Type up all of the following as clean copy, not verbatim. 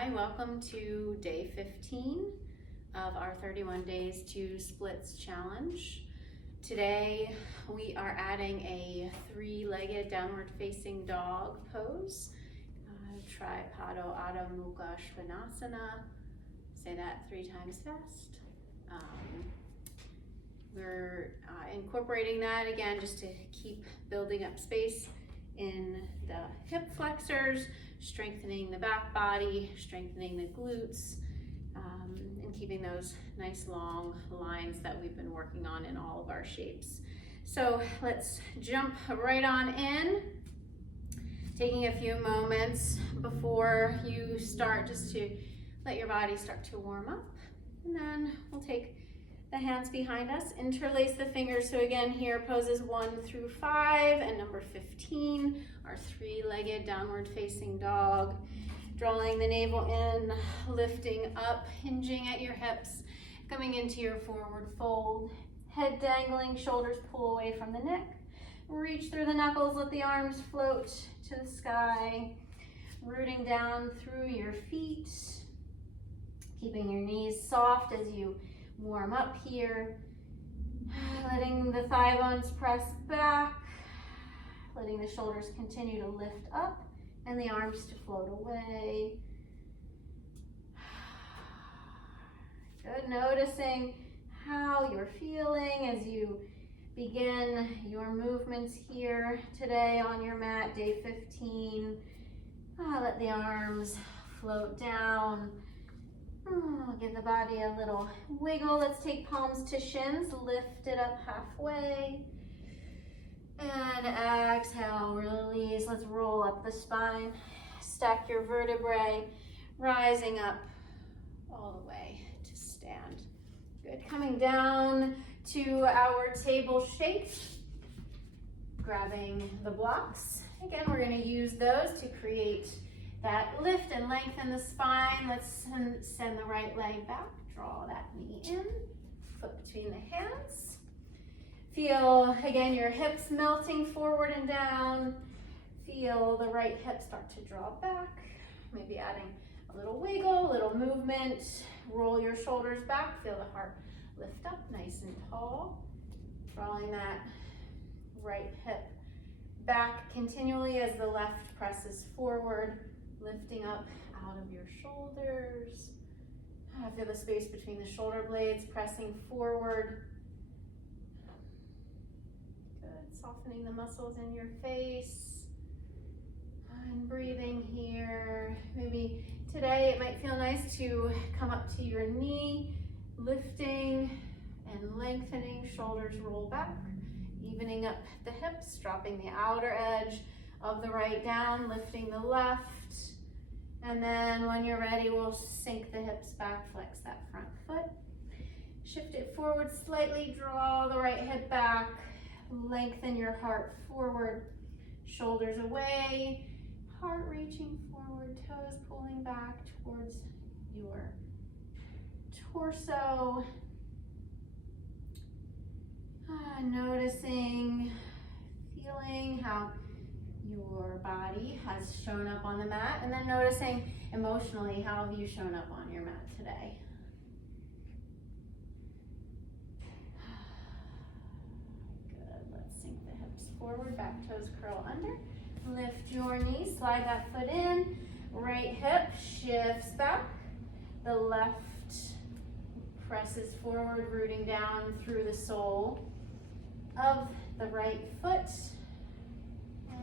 Hi, welcome to day 15 of our 31 days to splits challenge. Today we are adding a three-legged downward facing dog pose. Tripado Adho Mukha Savasana. Say that 3 times fast. We're incorporating that again just to keep building up space in the hip flexors, strengthening the back body, strengthening the glutes, and keeping those nice long lines that we've been working on in all of our shapes. So let's jump right on in, taking a few moments before you start just to let your body start to warm up. And then we'll take the hands behind us, interlace the fingers. So again, here poses 1 through 5 and number 15, our three-legged downward facing dog. Drawing the navel in, lifting up, hinging at your hips, coming into your forward fold. Head dangling, shoulders pull away from the neck. Reach through the knuckles, let the arms float to the sky. Rooting down through your feet. Keeping your knees soft as you warm up here, letting the thigh bones press back, letting the shoulders continue to lift up and the arms to float away. Good, noticing how you're feeling as you begin your movements here today on your mat, day 15. Let the arms float down. Give the body a little wiggle. Let's take palms to shins, lift it up halfway. And exhale, release. Let's roll up the spine. Stack your vertebrae, rising up all the way to stand. Good, coming down to our table shape. Grabbing the blocks. Again, we're gonna use those to create that lift and lengthen the spine. Let's send the right leg back. Draw that knee in, foot between the hands. Feel, again, your hips melting forward and down. Feel the right hip start to draw back. Maybe adding a little wiggle, a little movement. Roll your shoulders back. Feel the heart lift up nice and tall. Drawing that right hip back continually as the left presses forward. Lifting up out of your shoulders. Feel the space between the shoulder blades, pressing forward. Good, softening the muscles in your face. And breathing here. Maybe today it might feel nice to come up to your knee, lifting and lengthening, shoulders roll back, evening up the hips, dropping the outer edge of the right down, lifting the left. And then when you're ready, we'll sink the hips back, flex that front foot. Shift it forward slightly, draw the right hip back, lengthen your heart forward, shoulders away, heart reaching forward, toes pulling back towards your torso. Noticing, feeling how your body has shown up on the mat, and then noticing emotionally how have you shown up on your mat today. Good, let's sink the hips forward, back toes curl under. Lift your knees, slide that foot in, right hip shifts back, the left presses forward, rooting down through the sole of the right foot.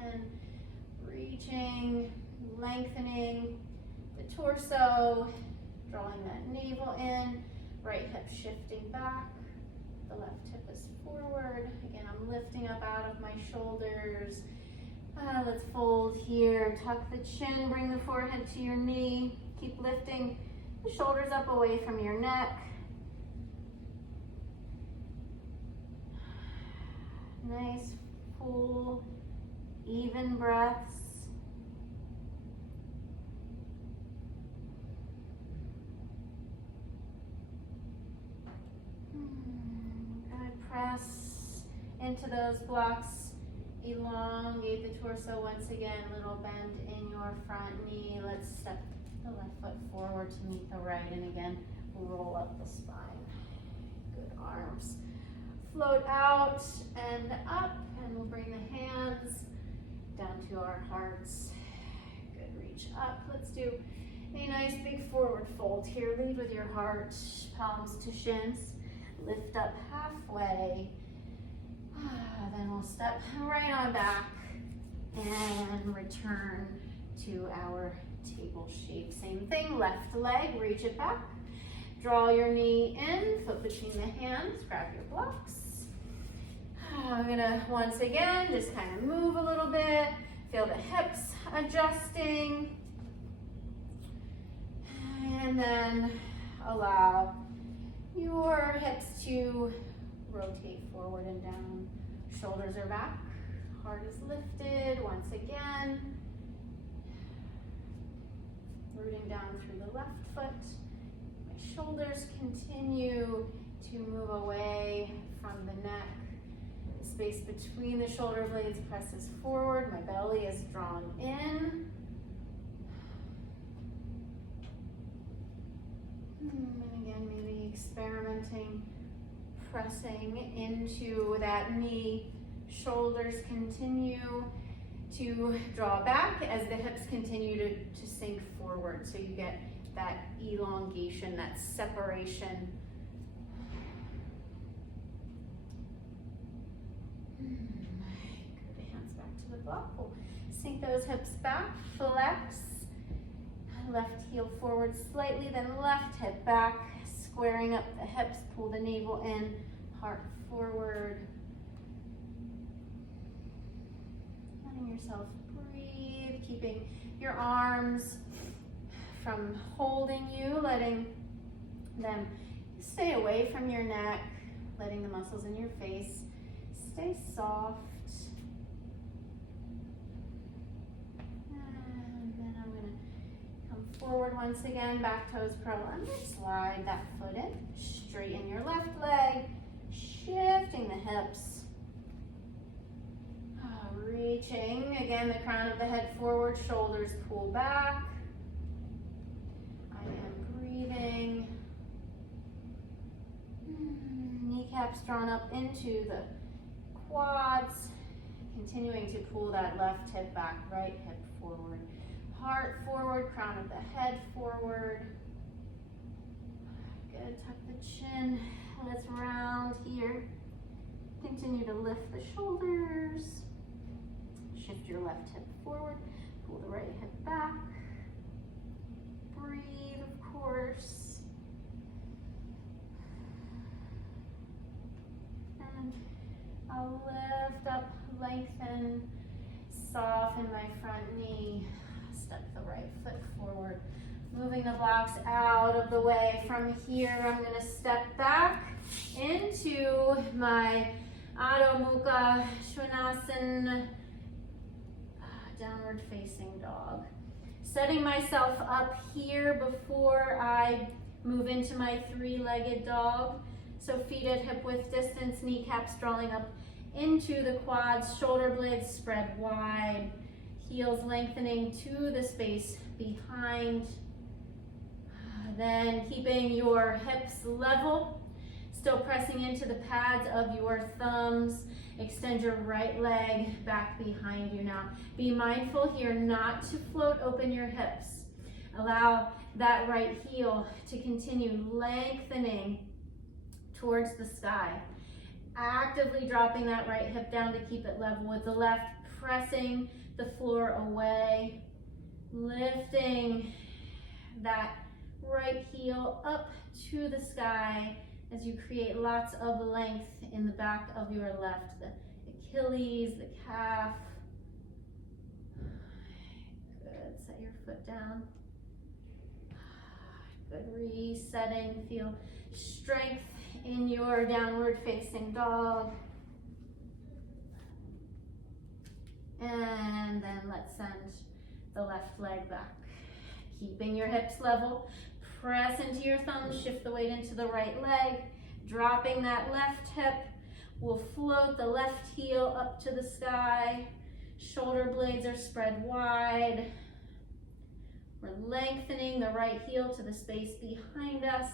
And reaching, lengthening the torso, drawing that navel in, right hip shifting back, the left hip is forward. Again, I'm lifting up out of my shoulders. Let's fold here, tuck the chin, bring the forehead to your knee, keep lifting the shoulders up away from your neck. Nice, full, even breaths. Good, press into those blocks. Elongate the torso once again, little bend in your front knee. Let's step the left foot forward to meet the right, and again, roll up the spine. Good, arms float out and up, and we'll bring the hands down to our hearts. Good, reach up. Let's do a nice big forward fold here. Lead with your heart, palms to shins. Lift up halfway. Then we'll step right on back and return to our table shape. Same thing, left leg, reach it back. Draw your knee in, foot between the hands, grab your blocks. I'm gonna, once again, just kind of move a little bit. Feel the hips adjusting. And then allow your hips to rotate forward and down. Shoulders are back, heart is lifted. Once again, rooting down through the left foot. My shoulders continue to move away from the neck. The space between the shoulder blades presses forward. My belly is drawn in. And again, maybe experimenting, pressing into that knee. Shoulders continue to draw back as the hips continue to sink forward. So you get that elongation, that separation. Good, hands back to the block. We'll sink those hips back, flex. Left heel forward slightly, then left hip back, squaring up the hips, pull the navel in, heart forward. Letting yourself breathe, keeping your arms from holding you, letting them stay away from your neck, letting the muscles in your face stay soft. Forward once again, back toes parallel. Slide that foot in, straighten your left leg, shifting the hips. Reaching, again, the crown of the head forward, shoulders pull back. I am breathing. Kneecaps drawn up into the quads, continuing to pull that left hip back, right hip forward. Heart forward, crown of the head forward. Good, tuck the chin. Let's round here. Continue to lift the shoulders. Shift your left hip forward. Pull the right hip back. Breathe, of course. And I'll lift up, lengthen, soften my front knee. Step the right foot forward. Moving the blocks out of the way. From here, I'm going to step back into my Adho, Mukha, Svanasana, downward facing dog. Setting myself up here before I move into my three-legged dog. So feet at hip width distance, kneecaps drawing up into the quads, shoulder blades spread wide. Heels lengthening to the space behind. Then keeping your hips level, still pressing into the pads of your thumbs. Extend your right leg back behind you now. Be mindful here not to float open your hips. Allow that right heel to continue lengthening towards the sky. Actively dropping that right hip down to keep it level with the left, pressing the floor away, lifting that right heel up to the sky as you create lots of length in the back of your left, the Achilles, the calf. Good, set your foot down. Good, resetting, feel strength in your downward facing dog. And then let's send the left leg back. Keeping your hips level, press into your thumbs, shift the weight into the right leg, dropping that left hip. We'll float the left heel up to the sky. Shoulder blades are spread wide. We're lengthening the right heel to the space behind us,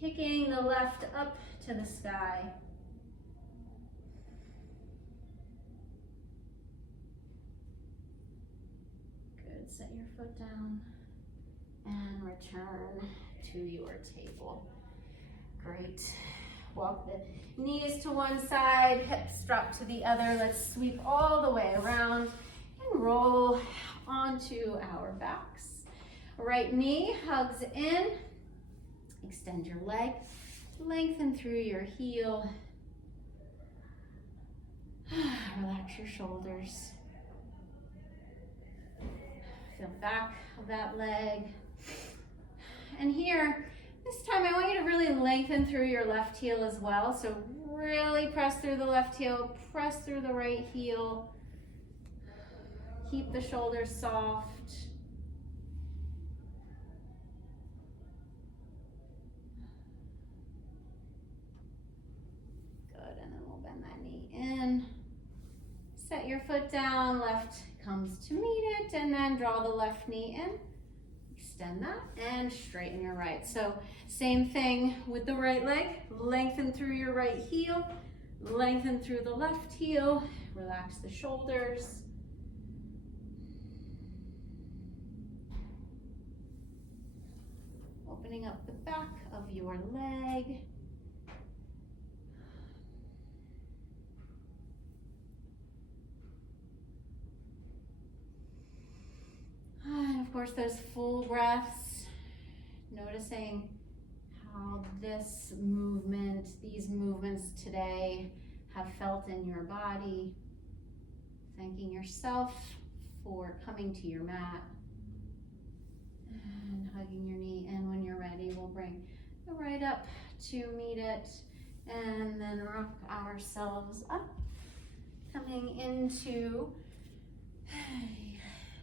kicking the left up to the sky. Good, set your foot down and return to your table. Great. Walk the knees to one side, hips drop to the other. Let's sweep all the way around and roll onto our backs. Right knee hugs in. Extend your leg. Lengthen through your heel. Relax your shoulders. Feel back of that leg. And here, this time I want you to really lengthen through your left heel as well. So really press through the left heel, press through the right heel. Keep the shoulders soft. Good, and then we'll bend that knee in. Set your foot down, left comes to meet it, and then draw the left knee in. Extend that and straighten your right. So same thing with the right leg. Lengthen through your right heel, lengthen through the left heel, relax the shoulders. Opening up the back of your leg. And of course, those full breaths, noticing how this movement, these movements today have felt in your body. Thanking yourself for coming to your mat and hugging your knee. And when you're ready, we'll bring the right up to meet it and then rock ourselves up, coming into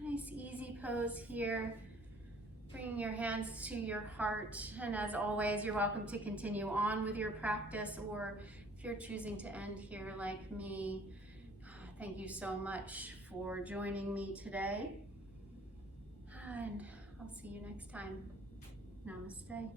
nice easy pose here, bringing your hands to your heart. And as always, you're welcome to continue on with your practice, or if you're choosing to end here like me, thank you so much for joining me today. And I'll see you next time. Namaste.